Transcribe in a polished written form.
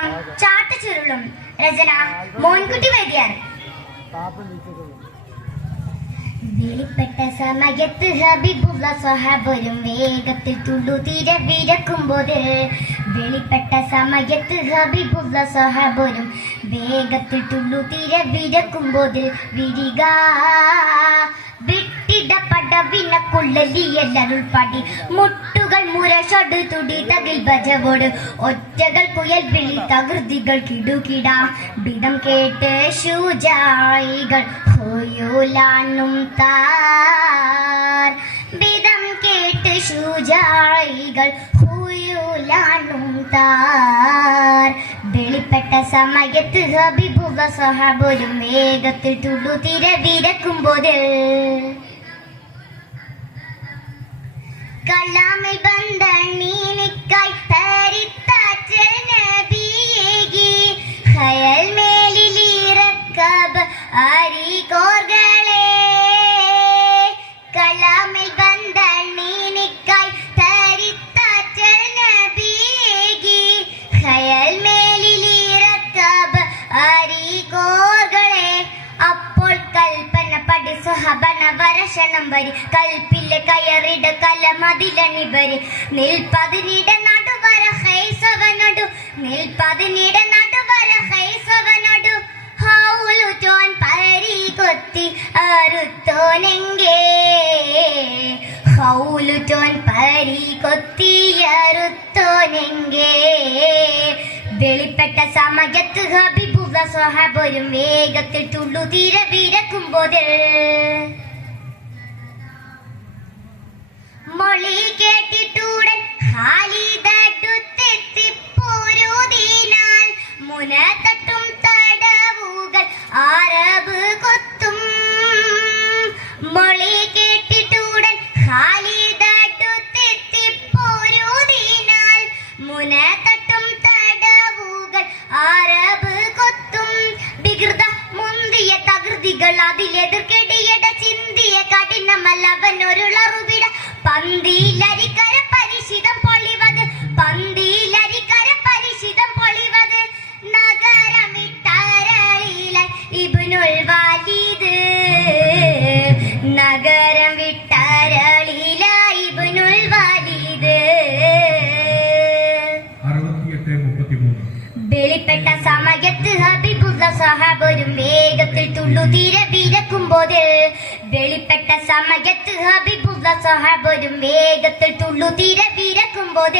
പുസ്തകം ചാട്ടച്ചുരുളും. രചന മോൻകുട്ടി വൈദ്യർ. വെളിപ്പെട്ട സമയത്ത് ഹബീബുള്ള സ്വഹാബരും വേഗത്തിൽ തുള്ളുതീര വിരക്കുമ്പോൾ. വെളിപ്പെട്ട സമയത്ത് ഹബീബുള്ള സ്വഹാബരും വേഗത്തിൽ തുള്ളുതീര വിരക്കുമ്പോൾ. വിരിക വിട്ടിട പടവിനക്കുള്ളലിയല്ലരുൾപ്പാടി മുട്ടുകൾ മുരശോട് തുടി തകിൽ ബജവോട് ഒറ്റകൾ പുയൽ വിളി തകൃതികൾ കിടുകിടാം ബിടം കേട്ട് ശൂജായികൾ ഹോയോലാനും താർ. ബിടം കേട്ട് ശൂജായികൾ ഹോയോലാനും താർ. വെളിപ്പെട്ട സമയത്ത് ഹബീബുള്ള സ്വഹാബരും വേഗത്തിൽ തുള്ളുതീര വിരക്കുമ്പോൾ. കലാമിൽ ബന്ധ നീനിക്കായി തരിത്താറ്റ നബിയേകി ഖയൽ മേലിലിറക്കബ് അരികോർകളെ. കലാമിൽ ബന്ധ നീനിക്കായി തരിത്താറ്റ നബിയേകി ഖയൽ മേലിലിറക്കബ് അരികോർകളെ. അപ്പോൾ കൽപ്പന പടി സുഹബന വരശണം വരി കൽപ്പിലെ കയറിട കലമതിലണിവര് നിൽപ്പതിനിട നടുവര ഹൈസവനൊടു നിൽപ്പതിനിട നടുവര ഹൈസവനൊടു ഹൗലുറ്റോൻ പരി കൊത്തി അറുത്തോനെങ്കേ. ഹൗലുറ്റോൻ പരി കൊത്തി അറുത്തോനെങ്കേ. വെളിപ്പെട്ട സമയത്ത് ഹബീബുള്ള സ്വഹാബരും വേഗത്തിൽ തുള്ളുതീര വിരക്കുമ്പോൾ. മൊളി കേട്ടിട്ടുടൻ ഖാലിദടുത്തെത്തിപ്പോരുതിനാൽ മുന തട്ടും തടവുകൾ അറബ് കൊത്തും. മൊളി കേട്ടിട്ടുടൻ ഖാലിദടുത്തെത്തിപ്പോരുതിനാൽ മുന തട്ടും തടവുകൾ അറബ് കൊത്തും. വികൃത മുന്തിയ തകൃതികൾ അതിലെതിർക്കെടിയട ചിന്തിയ കഠിനമല്ലവനൊരുളറുവിട പന്തിയിലരിക്കര പരിശിതം പൊളിവത് പന്തിയിലരിക്കര പരിശിതം പൊളിവത്. നഗരം വിട്ടരളില ഇബ്നുൽ വാലിദ് നഗരം വിട്ടരളില ഇബ്നുൽ വാലിദ്. വെളിപ്പെട്ട സമയത്ത് ഹബീബുള്ള സ്വഹാബരും വേഗത്തിൽ തുള്ളുതീര വിരക്കുമ്പോൾ. വെളിപ്പെട്ട സമയത്ത് ഹബീബുള്ള സ്വഹാബരും വേഗത്തിൽ തുള്ളുതീര വിരക്കുമ്പോൾ.